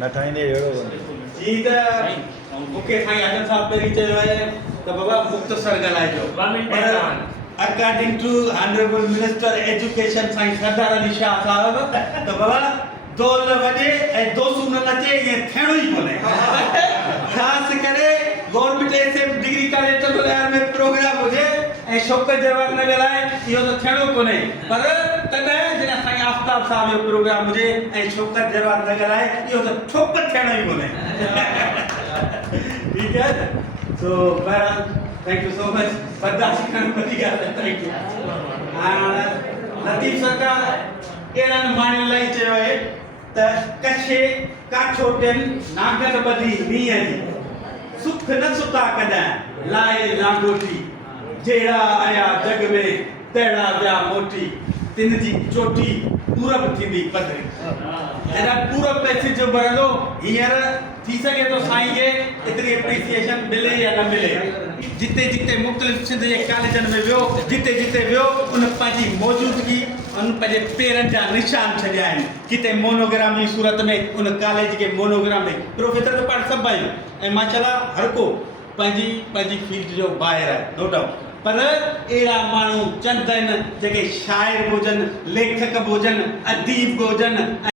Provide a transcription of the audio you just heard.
न ठाहींदे अहिड़ो जी त मूंखे साईं आजम साहब पहिरीं चयो आहे त बाबा मुख़्तसर ॻाल्हाइजो पर according to honourable minister education Sain Sardar अली शाह साहब त बाबा दौल वॼे ऐं दोसूं न नचे ईअं थियणो ई कोन्हे ख़ासि करे गवर्नमेंट एसएम डिग्री कॉलेज चंडोलाल में प्रोग्राम हुजे ऐं शौक़त जवाब न ॻाल्हाए इहो त थियणो कोन्हे पर तॾहिं जॾहिं साईं आफ़ताब साहब जो प्रोग्राम हुजे ऐं शौक़त जवाब न ॻाल्हाए इहो त ठोकर थियणो ई कोन्हे ठीकु आहे सो बहरहाल थैंक यू सो मच बर्दाश्त करण वारी ॻाल्हि आहे थैंक यू लतीफ़ सरकार अहिड़नि माण्हुनि लाइ चयो आहे त कछे काठोटनि नागन ॿधी मींहं जी सुख न सुता कॾहिं लाए लांगोटी जहिड़ा आया जग में तहिड़ा विया मोटी तिन जी चोटी पूरब थींदी पधरी एॾा पूरब पैसे जो भरंदो हींअर थी सघे थो साईं खे एतिरी एप्रिसिएशन मिले या न मिले जिते जिते मुख़्तलिफ़ सिंध जे कॉलेजनि में वियो जिते जिते वियो उन पंहिंजी मौजूदगी उन पंहिंजे पेरनि जा निशान छॾिया आहिनि किथे मोनोग्राम जी सूरत में उन कॉलेज खे मोनोग्राम में प्रोफेसर त पाण सभु आहियूं ऐं माशाल्लाह हर को पंहिंजी पंहिंजी फील्ड जो ॿाहिरि आहे नो डाउट पर अहिड़ा माण्हू चंद आहिनि जेके शाइर बि हुजनि लेखक बि हुजनि अदीब बि हुजनि